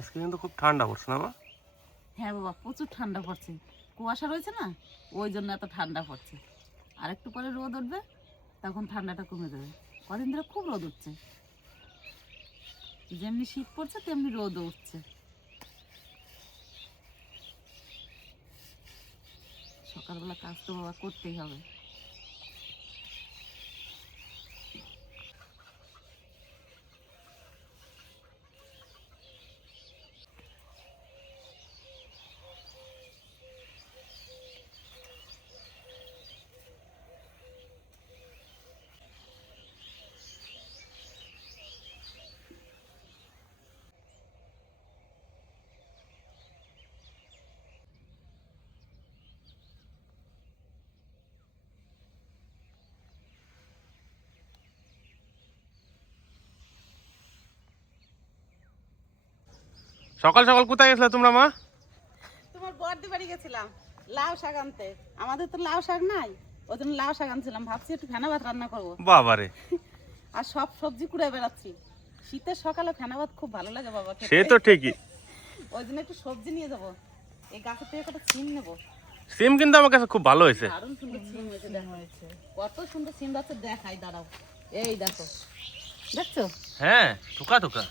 আজকে কিন্তু খুব ঠান্ডা পড়ছে না মা? হ্যাঁ বাবা, প্রচুর ঠান্ডা পড়ছে। কুয়াশা রয়েছে না, ওই জন্য এত ঠান্ডা পড়ছে। আর একটু পরে রোদ উঠবে, তখন ঠান্ডাটা কমে যাবে। কদিন ধরে খুব রোদ উঠছে, যেমনি শীত পড়ছে তেমনি রোদও উঠছে। সকালবেলা কাজ তো বাবা করতেই হবে। সকাল সকাল কোথায় গেছিলে তোমরা মা? তোমার বর্দি বাড়ি গেছিলাম লাউ শাক আনতে। আমাদের তো লাউ শাক নাই, ওই জন্য লাউ শাক আনছিলাম। ভাবছি একটু ফেনা ভাত রান্না করবো। বাবারে, আর সব সবজি কুড়ে বেড়াচ্ছি। শীতের সকালে ফেনা ভাত খুব ভালো লাগে বাবা খেতে। সে তো ঠিকই। ওই জন্য একটু সবজি নিয়ে যাবো। এই গাছের থেকে কত সিম নেবো। সিম কিন্তু আমার কাছে খুব ভালো হয়েছে। দারুণ সুন্দর সিম হয়েছে, দেখা হয়েছে। কত সুন্দর সিম গাছে দেখাই, দাঁড়াও। এই দেখো, দেখছো? হ্যাঁ, ঠোকা ঠোকা।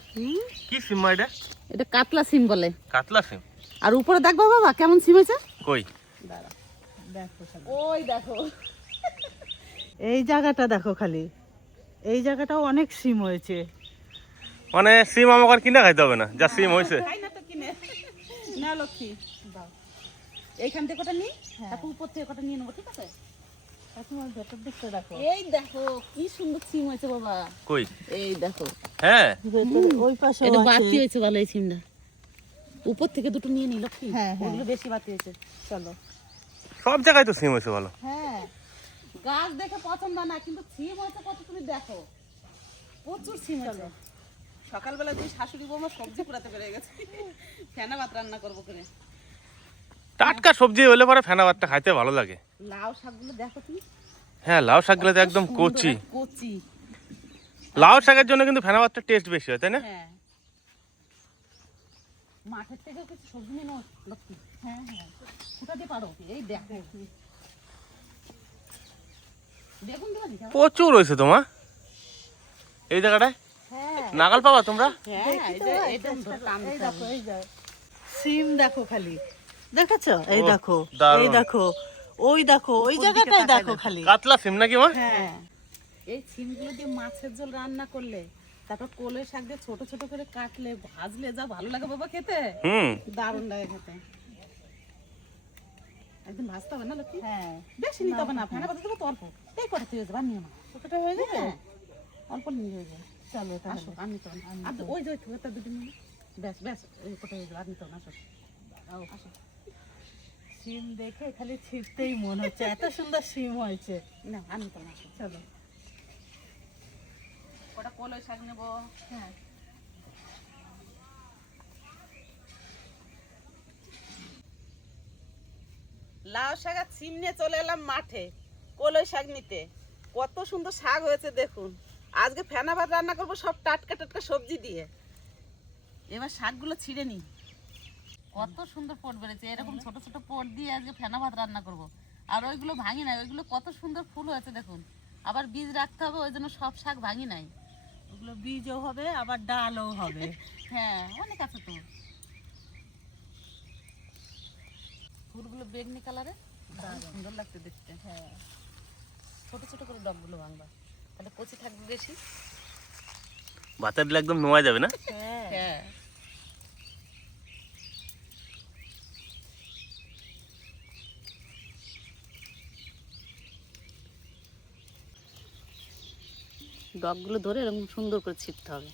কি সিম মা এটা? এটা কাতলা সিম বলে। কাতলা সিম? আর উপরে দেখবো বাবা কেমন সিম হয়েছে। কই? দাঁড়াও, দেখো। ওই দেখো, এই জায়গাটা দেখো খালি, এই জায়গাটাও অনেক সিম হয়েছে। মানে সিম আমাকে আর কিনে খাইতে হবে না, যা সিম হয়েছে। খাই না তো কিনে। না লক্ষ্মী, দাও। এইখান থেকে কটা নিই, তারপর উপর থেকে কটা নিয়ে নেবো, ঠিক আছে? তোমার ভেতর দিকটা দেখো, এই দেখো কি সুন্দর সিম হয়েছে বাবা। কই? এই দেখো, হ্যাঁ, ভেতরে ওই পাশে এটা বাতি হয়েছে ভালো এই সিমটা। উপর থেকে দুটো নিয়ে নিই লক্ষ্মী। হ্যাঁ, হ্যাঁ। ওগুলো বেশি বাতি হয়েছে। চলো। সব জায়গায় তো সিম হয়েছে ভালো। হ্যাঁ, গাছ দেখে পছন্দ না, কিন্তু সিম হয়েছে কত তুমি দেখো। প্রচুর সিম হয়েছে। সকালবেলা দুই শাশুড়ি বৌমা সবজি কুড়াতে পেরে গেছে। ফেনা ভাত রান্না করবো করে। টাটকা সবজি হলে পরে ফেনা ভাতটা খাইতে ভালো লাগে। লাউ শাকগুলো দেখো তুমি। হ্যাঁ, লাউ শাকগুলো তো একদম সুন্দর কচি। আর কচি। লাউ শাকের জন্য কিন্তু ফেনা ভাতটা টেস্ট বেশি হয়, তাই না? হ্যাঁ, মাঠের থেকে কিছু সবজি নিয়ে নাও লক্ষ্মী। হ্যাঁ হ্যাঁ, ফুটাতে পারো। এই দেখো, বেগুন দেওয়া দিতে হবে। প্রচুর হয়েছে তোমার এই জায়গাটায়। হ্যাঁ নাগাল পাবা তোমরা? হ্যাঁ, এটা টান এই দিতে দেখো, হবে। এই যে সিম দেখো খালি, দেখেছো? এই ওহ, দেখো, দারুণ। এই দেখো, ওই দেখো, ওই উপর দিকে জায়গাটাই তাকায় দেখো দেখো। খালি। কাতলা সিম নাকি মা? হ্যাঁ, এই সিমগুলো দিয়ে মাছের ঝোল রান্না করলে, তারপর কলই শাক দিয়ে ছোট ছোট করে কাটলে, ভাজলে যা ভালো লাগে বাবা খেতে। হুম। দারুণ লাগে খেতে। একদিন ভাজতে হবে না লক্ষ্মী? হ্যাঁ, বেশি নিতে হবে না, ফেনা পাতা দেবো তো অল্প। এই কটা তুই বানিয়ে না, ওটা হয়ে যাবে। হ্যাঁ, অল্প নিয়ে হয়ে যাবে। চলো আসো, তাহলে। আর নিতে হবে না। আর ওই যে থুয়েটা দুটো নিয়ে ব্যাস ব্যাস, এই কটা হয়ে যাবে, আর নিতে হবে না। আসো আসো। সিম দেখে খালি ছিটতেই মন হচ্ছে, এত সুন্দর সিম হয়েছে। না, আর নিতে হবে না। আসো, চলো। কটা কলই শাক নেবো। হ্যাঁ, লাউ শাক আর সিম নিয়ে চলে এলাম মাঠে কলই শাক নিতে। কত সুন্দর শাক হয়েছে দেখুন। আজকে ফেনা ভাত রান্না করবো সব টাটকা টাটকা সবজি দিয়ে। এবার শাকগুলো ছিঁড়ে নিই। কত সুন্দর পট বেড়েছে, এরকম ছোট ছোট পট দিয়ে আজকে ফেনা ভাত রান্না করব। আর ওইগুলো ভাঙি নাই, ওইগুলো কত সুন্দর ফুল হয়েছে দেখুন। আবার বীজ রাখতে হবে, ওই জন্য সব শাক ভাঙি নাই। ওগুলো বীজও হবে আবার ডালও হবে। হ্যাঁ, অনেক আছে তো। ফুলগুলো বেগনি কালারে, সুন্দর লাগছে দেখতে। হ্যাঁ, ছোট ছোট করে ডগগুলো ভাঙবা, তাহলে কচি থাকবে বেশি। ভাতের দিলে একদম নোয়া যাবে না? হ্যাঁ, হ্যাঁ, ডগগুলো ধরে এরকম সুন্দর করে ছিটতে হবে।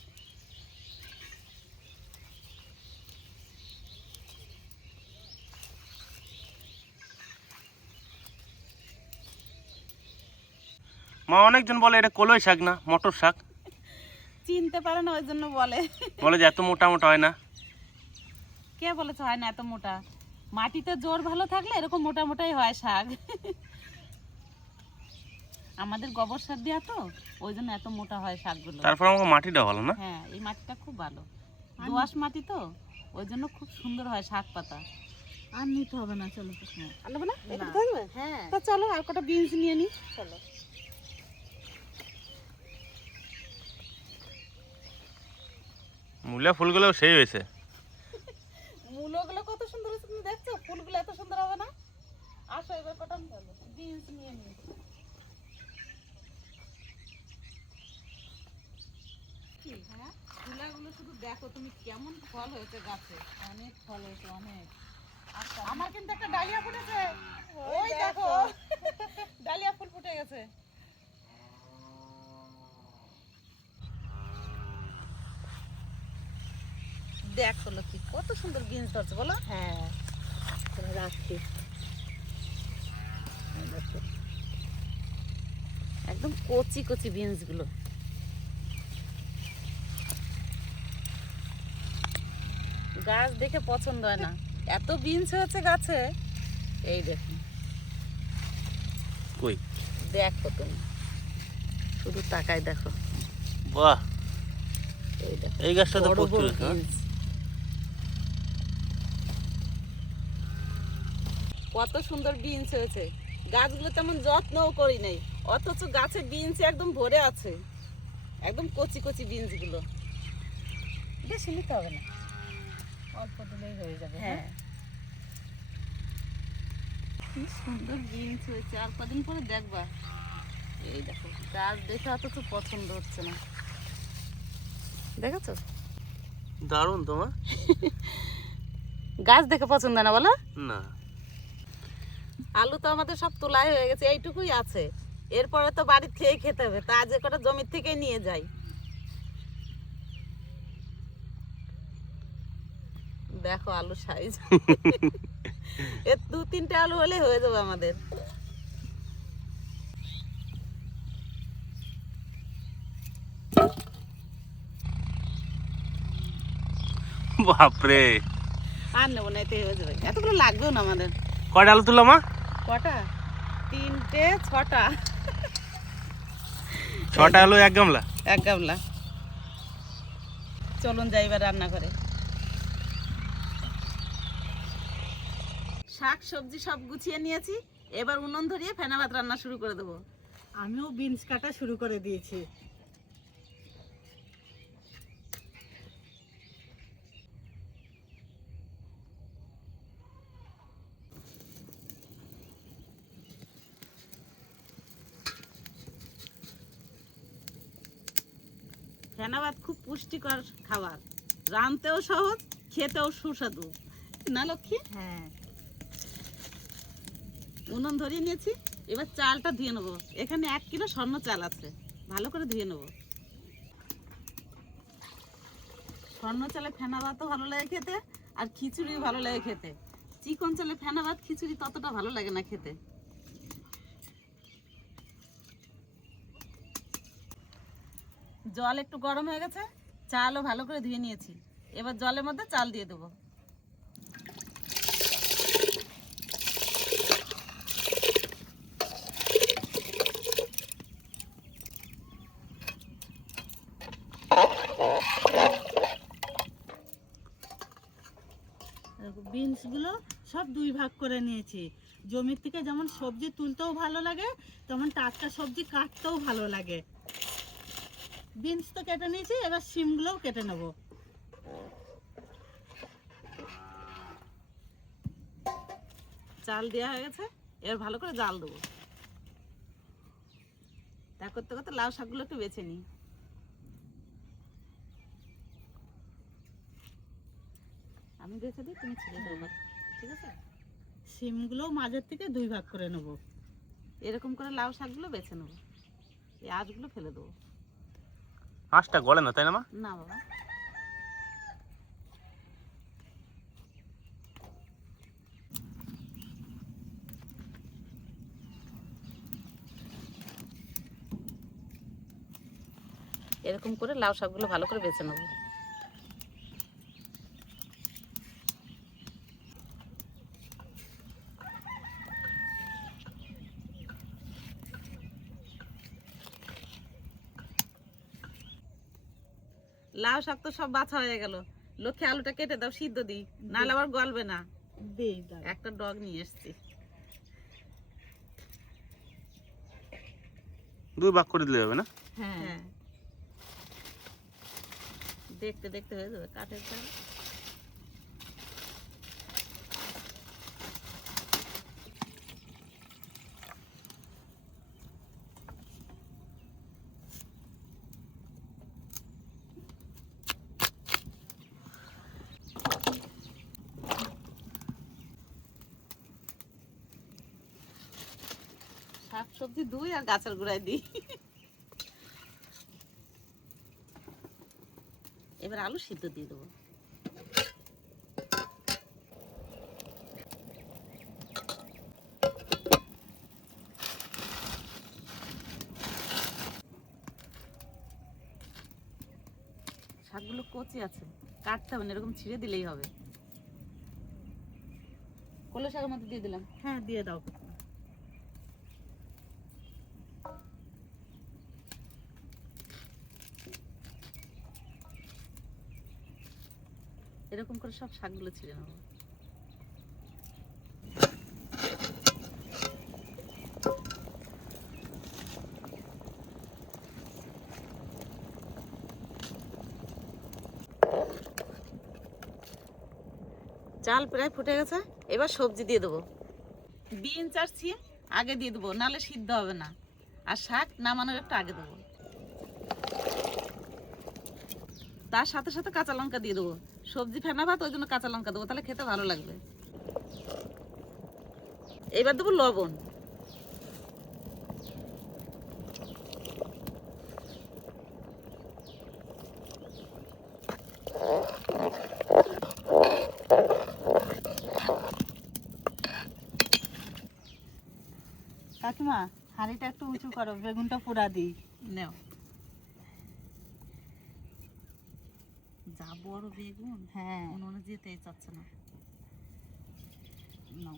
মা অনেকজন বলে এটা কলই শাক না মটর শাক, চিনতে পারে না ওই জন্য বলে। বলে যে এত মোটা মোটা হয় না। কে বলেছে হয় না এত মোটা? মাটিতে জোর ভালো থাকলে এরকম মোটা মোটাই হয় শাক। আমাদের গোবর সার দেওয়া তো, ওই জন্য এত মোটা হয় শাকগুলো। তারপর আমাকে মাটিটা ভালো না? হ্যাঁ, এই মাটিটা খুব ভালো, দোআঁশ মাটি তো, ওই জন্য খুব সুন্দর হয় শাক পাতা। আর নিতে হবে না, চলো তো। আনবো না? একটু না। থাকবে? হ্যাঁ, তা চলো আর কটা বিনস নিয়ে নি। চলো। মূলা ফুলগুলো সেই হয়েছে। মূলগুলো কত সুন্দর হয়েছে তুমি দেখছো? ফুলগুলো এত সুন্দর হবে না? আসো এবার কটা বিনস নিয়ে নি। হ্যাঁ, ফুলাগুলো শুধু দেখো তুমি কেমন ফল হয়েছে গাছে। অনেক ফল হয়েছে, অনেক। আমার কিন্তু একটা ডালিয়া ফুটেছে। ওই দেখো ডালিয়া ফুল ফুটে গেছে। দেখো লক্ষ্মী কত সুন্দর বিনস ধরছে বলো। হ্যাঁ, চলো রাখছি। একদম কচি কচি বিনস গুলো। গাছ দেখে পছন্দ হয় না, এত বিনস হয়েছে গাছে। এই দেখুন, কই দেখো তুমি শুধু তাকাই দেখো। বাহ, এই দেখো এই গাছটা তো বড় প্রচুর বড় হয়েছে, হ্যাঁ? বিনস। কত সুন্দর বিনস হয়েছে। গাছগুলো তেমন যত্নও করি নাই, অথচ গাছে বিনস একদম ভরে আছে। একদম কচি কচি বিনস গুলো। বেশি নিতে হবে না, অল্প দিলেই হয়ে যাবে। হ্যাঁ, কি সুন্দর বিনস হয়েছে। আর কদিন পরে দেখবা। এই দেখো গাছ দেখে অথচ পছন্দ হচ্ছে না, দেখেছো? দারুণ তোমার। গাছ দেখে পছন্দ না বলো? না, আলু তো আমাদের সব তোলাই হয়ে গেছে, এইটুকুই আছে। এরপরে তো বাড়ির খেয়ে খেতে হবে, তা যে কটা জমির থেকে নিয়ে যাই। দেখো আলু সাইজ। এর 2-3টে আলু হলে হয়ে যাবে আমাদের। বাপরে, আর নেবো না, এতে হয়ে যাবে। এতগুলো লাগবেও না আমাদের। কয়টা আলু তুললো মা? কটা? 3টে 6টা। 6টা আলু 1 গামলা। 1 গামলা। চলুন যাই এবার রান্না করে। শাক সবজি সব গুছিয়ে নিয়েছি, এবার উনুন ধরিয়ে ফেনা ভাত রান্না শুরু করে দেবো। আমিও বিনস কাটা শুরু করে দিয়েছি। ফেনা ভাত খুব পুষ্টিকর খাবার, রাঁধতেও সহজ, খেতেও সুস্বাদু না লক্ষ্মী? হ্যাঁ, উনুন ধরিয়ে নিয়েছি, এবার চালটা ধুয়ে নেবো। এখানে 1 কিলো স্বর্ণ চাল আছে, ভালো করে ধুয়ে নেবো। স্বর্ণ চালে ফেনা ভাতও ভালো লাগে খেতে, আর খিচুড়িও ভালো লাগে খেতে। চিকন চালে ফেনা ভাত খিচুড়ি ততটা ভালো লাগে না খেতে। জল একটু গরম হয়ে গেছে, চালও ভালো করে ধুয়ে নিয়েছি। এবার জলের মধ্যে চাল দিয়ে দেবো। বিনস গুলো সব 2 ভাগ করে নিয়েছি। জমির থেকে যেমন সবজি তুলতেও ভালো লাগে, তেমন টাটকা সবজি কাটতেও ভালো লাগে। বিনস তো কেটে নিয়েছি, এবার শিমগুলোও কেটে নেব। চাল দেওয়া হয়ে গেছে, এবার ভালো করে জাল দেবো। তা করতে করতে লাউ শাকগুলো একটু বেছে নিই। আমি বেছে দিই, তুমি ছেড়ে দেবো, ঠিক আছে? শিমগুলোও মাঝের থেকে 2 ভাগ করে নেব। এরকম করে লাউ শাকগুলো বেছে নেবো, এই আঁশগুলো ফেলে দেবো। আঁশটা গলে না, তাই না মা? না বাবা, এরকম করে লাউ শাকগুলো ভালো করে বেছে নেবো। লাউ শাক তো সব বাছা হয়ে গেল, লক্ষ্মী আলুটা কেটে দাও, সিদ্ধ দিই, নাহলে আবার গলবে না। দেই দাও। একটা ডগ নিয়ে এসছি। 2 ভাগ করে দিলে হবে না? হ্যাঁ হ্যাঁ, দেখতে দেখতে হয়ে যাবে কাঠের চাল। শাক সবজি ধুই আর গাছের গোড়ায় দিই। এবার আলু সিদ্ধ দিয়ে দেবো। শাকগুলো কচি আছে, কাটতে হবে না, এরকম ছিঁড়ে দিলেই হবে। কলই শাকের মধ্যে দিয়ে দিলাম। হ্যাঁ দিয়ে দাও। এরকম করে সব শাকগুলো ছিঁড়ে নেবো। চাল প্রায় ফুটে গেছে, এবার সবজি দিয়ে দেবো। বিনস আর সিম আগে দিয়ে দেবো, নাহলে সিদ্ধ হবে না। আর শাক নামানোর একটু আগে দেবো। তার সাথে সাথে কাঁচা লঙ্কা দিয়ে দেবো। সবজি ফেনা ভাত, ওই জন্য কাঁচা লঙ্কা দেবো, তাহলে খেতে ভালো লাগবে। এবার দেবো লবণ। কাকিমা হাঁড়িটা একটু উঁচু করো, বেগুনটা পোড়া দিই। নেও। যা বড় বেগুন, হ্যাঁ উনুনে যেতেই চাচ্ছে না। নাও,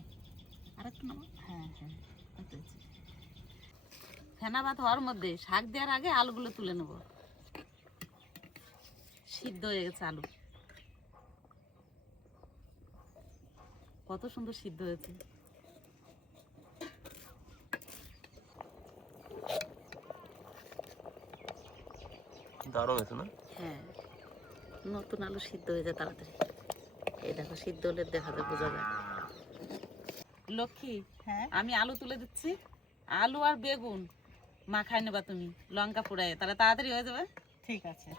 আরেকটু নাও। হ্যাঁ হ্যাঁ। ফেনা ভাত হওয়ার মধ্যে শাক দেওয়ার আগে আলুগুলো তুলে নেব। সিদ্ধ হয়ে গেছে আলু, কত সুন্দর সিদ্ধ হয়েছে। দারুণ হয়েছে না? হ্যাঁ, নতুন আলু সিদ্ধ হয়ে যায় তাড়াতাড়ি। এই দেখো সিদ্ধ হলে দেখা যায়, বোঝা যায়। লক্ষ্মী, হ্যাঁ আমি আলু তুলে দিচ্ছি। আলু আর বেগুন মাখাই নেবা তুমি লঙ্কা পোড়ায়, তাহলে তাড়াতাড়ি হয়ে যাবে। ঠিক আছে।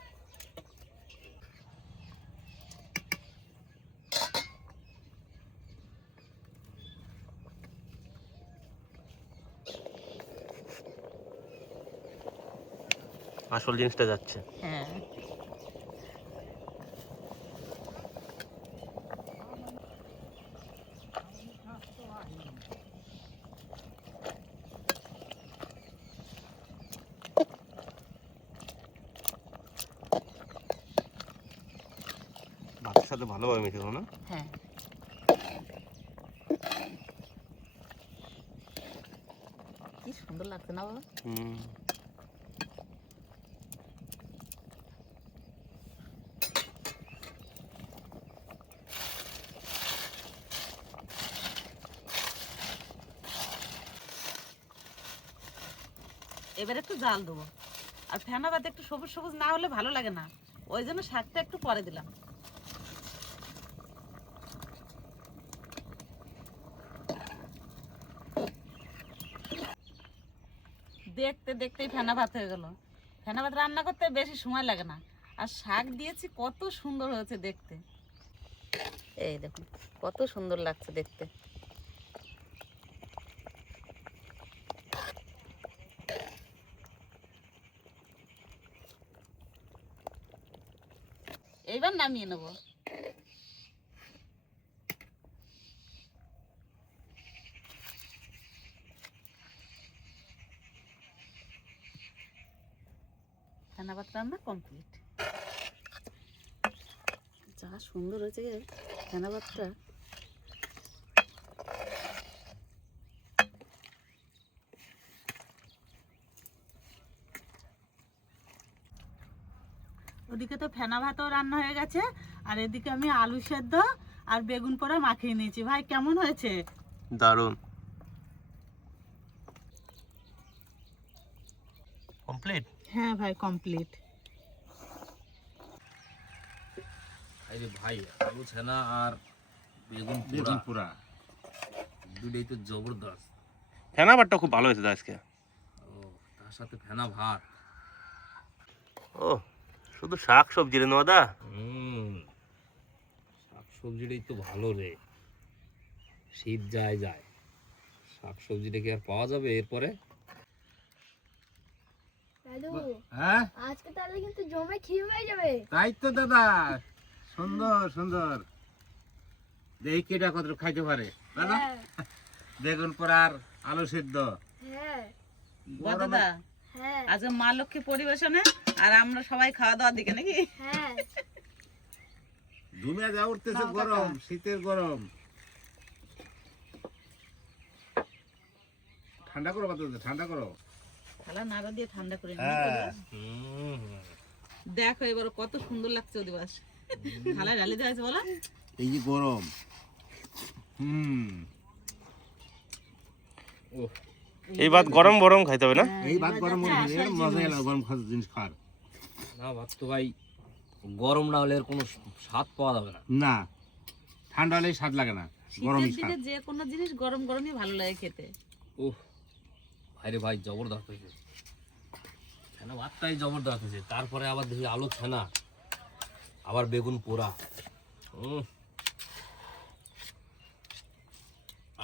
আসল জিনিসটা যাচ্ছে। হ্যাঁ, ভাতের সাথে ভালোভাবে মেখে দাও না? হ্যাঁ। কি সুন্দর লাগছে না বাবা? হুম। এবার একটু জাল দেবো। আর ফেনা ভাত একটু সবুজ সবুজ না হলে ভালো লাগে না, ওই জন্য শাকটা একটু পরে দিলাম। দেখতে দেখতেই ফেনা ভাত হয়ে গেল। ফেনা ভাত রান্না করতে বেশি সময় লাগে না, আর শাক দিয়েছি কত সুন্দর হয়েছে দেখতে। এই দেখুন কত সুন্দর লাগছে দেখতে। এইবার নামিয়ে নেব। ফেনা ভাত রান্না কমপ্লিট। যা সুন্দর হয়েছে ফেনা ভাতটা। ওদিকে তো ফেনা ভাতও রান্না হয়ে গেছে, আর এদিকে আমি আলু সেদ্ধ আর বেগুন পোড়া মাখিয়ে নিয়েছি। ভাই কেমন হয়েছে? দারুণ। কমপ্লিট। হ্যাঁ ভাই কমপ্লিট। আরে ভাই আলু ছানা আর বেগুন পোড়া দুটোই তো জবরদস্ত। ফেনা ভাতটা খুব ভালো হয়েছে আজকে। ও তার সাথে ফেনা ভাত। ও শুধু শাক সবজি রে নদা। শাক সবজিটাই তো ভালো রে। শীত যায় যায়, শাক সবজিটা কি আর পাওয়া যাবে এরপরে? দাদু হ্যাঁ আজকে তাহলে কিন্তু জমে খির হয়ে যাবে। তাই তো দাদা, সুন্দর সুন্দর। দেখি কেটা কত খাইতে পারে দাদা। হ্যাঁ বেগুন পোড়ার আলু সিদ্ধ। হ্যাঁ দাদা হ্যাঁ আজকে মা লক্ষ্মী পরিবেশনে আর আমরা সবাই খাওয়া দাওয়ার দিকে নাকি? হ্যাঁ ধুমিয়া যা উঠতেছে গরম, শীতের গরম। ঠান্ডা করো বাদ, ঠান্ডা করো। থালা নাড়া দিয়ে ঠান্ডা করে নিই। হ্যাঁ দেখো এবার কত সুন্দর লাগছে অধিবাস। থালায় ঢালি দেওয়া আছে বলো। এই যে গরম। এই ভাত গরম গরম খাইতে হবে না? এই ভাত গরম গরম মজা এলো, গরম খাওয়ার জিনিস খাওয়ার। না ভাত তো ভাই গরম না হলে এর কোনো স্বাদ পাওয়া যাবে না। না, ঠান্ডা হলেই স্বাদ লাগে না, গরমই শীতের স্বাদ। দিনে যে কোনো জিনিস গরম গরমই ভালো লাগে খেতে। ওহ ভাই রে ভাই জবরদস্ত হয়েছে। ছানা ভাতটাই জবরদস্ত হয়েছে। তারপরে আবার দেখি আলু ছানা, আবার বেগুন পোড়া।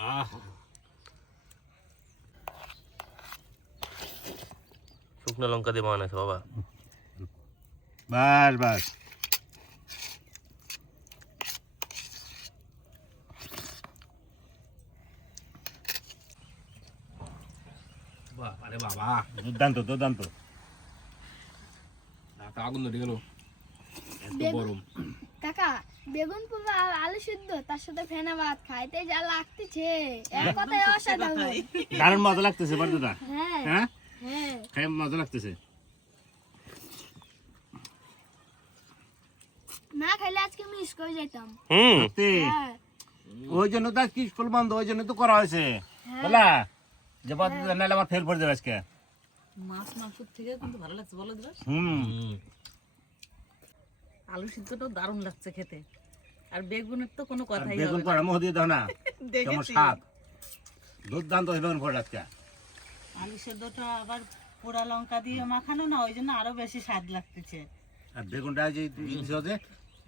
আহ শুকনো লঙ্কা দিয়ে বানাইছে বাবা। বাস বাস। আরে বাবা দুর্দান্ত দুর্দান্ত। ঢাকা আগুন ধরে গেল, এত গরম। কাকা বেগুন পোড়া আর আলু সিদ্ধ তার সাথে ফেনা ভাত খাইতে যা লাগতেছে এক কথায় অসাধারণ। দারুণ মজা লাগতেছে বন্ধুরা। হ্যাঁ হ্যাঁ হ্যাঁ খাই মজা লাগতেছে। না খাইলে আজকে মিস করে যেতাম। সত্যি? হ্যাঁ ওই জন্য তো আজকে স্কুল বন্ধ, ওই জন্য তো করা হয়েছে বলা যে বাদ নাহলে আমার ফেল পড়ে যাবে আজকে। মাছ মাংসের থেকে কিন্তু ভালো লাগছে বলো অধিবাস। আলু সিদ্ধটাও দারুণ লাগছে খেতে। আর বেগুনের তো কোনো কথাই বেগুন হবে না। পোড়া মোহ দিয়ে দাও না, কেমন দেখেছি। স্বাদ। দুর্দান্ত বেগুন পোড়া আজকে। আলু সেদ্ধটা আবার পোড়া লঙ্কা দিয়ে মাখানো না, ওই জন্য আরো বেশি স্বাদ লাগতেছে। আর বেগুনটা যে দিয়েছো যে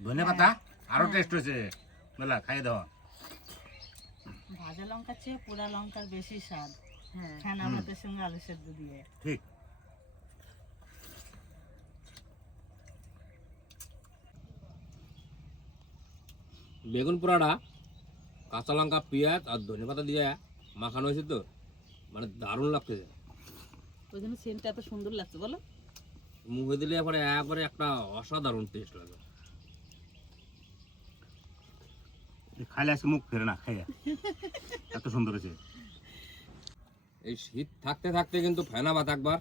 ধনে পাতা, আরো টেস্ট হয়েছে। বলা খাই দাও। ভাজা লঙ্কার চেয়ে পোড়া লঙ্কার বেশি স্বাদ। হ্যাঁ ফেনা ভাতের সঙ্গে আলু সেদ্ধ দিয়ে। ঠিক। বেগুন পোড়াটা কাঁচা লঙ্কা পেঁয়াজ আর ধনে পাতা দিয়ে মাখানো হয়েছে তো, মানে দারুণ লাগতেছে। ওই জন্য সেন্টটা এত সুন্দর লাগছে বলো। মুখে দিলে পরে একবারে একটা অসাধারণ টেস্ট লাগে। খাইলে আজকে মুখ ফেরে না খাইয়া, এত সুন্দর হয়েছে। এই শীত থাকতে থাকতে কিন্তু ফেনা ভাত একবার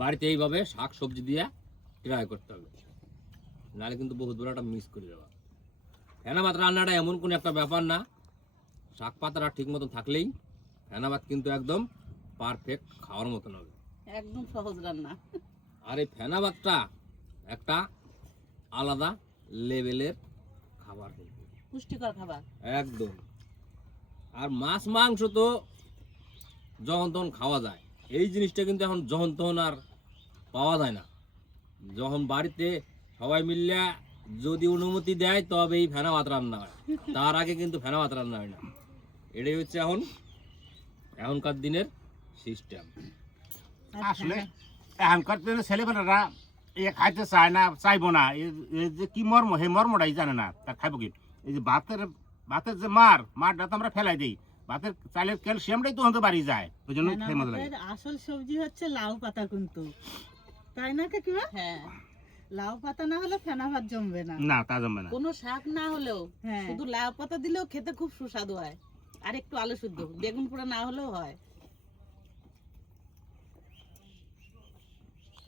বাড়িতে এইভাবে শাক সবজি দিয়ে ট্রাই করতে হবে, নাহলে কিন্তু বহুত বড় একটা মিস করে দেওয়া। ফেনা ভাত রান্নাটা এমন কোনো একটা ব্যাপার না, শাক পাতাটা ঠিক মতো থাকলেই ফেনা ভাত কিন্তু একদম পারফেক্ট খাওয়ার মতন হবে। একদম সহজ রান্না। আর এই ফেনা ভাতটা একটা আলাদা লেভেলের খাবার কিন্তু, পুষ্টিকর খাবার। একদম। আর মাছ মাংস তো যখন তখন খাওয়া যায়, এই জিনিসটা কিন্তু এখন যখন তখন আর পাওয়া যায় না। যখন বাড়িতে সবাই মিললে যদি অনুমতি দেয় তবে এই ফেনা ভাত রান্না হয়, তার আগে কিন্তু ফেনা ভাত রান্না হয় না। এটাই হচ্ছে এখনকার দিনের সিস্টেম। আসলে এখনকার ছেলেমেয়েরা এ খাইতে চায় না, চাইবো না। এই যে কি মর্ম, সেই মর্মটাই জানে না, তার খাইবো কি? এই যে ভাতের যে মারটা তো আমরা ফেলাই দিই, ভাতের চালের ক্যালসিয়ামটাই তো হতে বাড়ি যায়, ওই জন্য ফেনা খেয়ে মজা লাগে। ভাতের আসল সবজি হচ্ছে লাউ পাতা কিন্তু, তাই না কাকিমা? হ্যাঁ লাউ পাতা না হলে ফেনা ভাত জমবে না। না, তা জমবে না। কোনো শাক না হলেও হ্যাঁ। শুধু লাউ পাতা দিলেও খেতে খুব সুস্বাদু হয়। আর একটু আলু সিদ্ধ বেগুন পোড়া না হলেও হয়।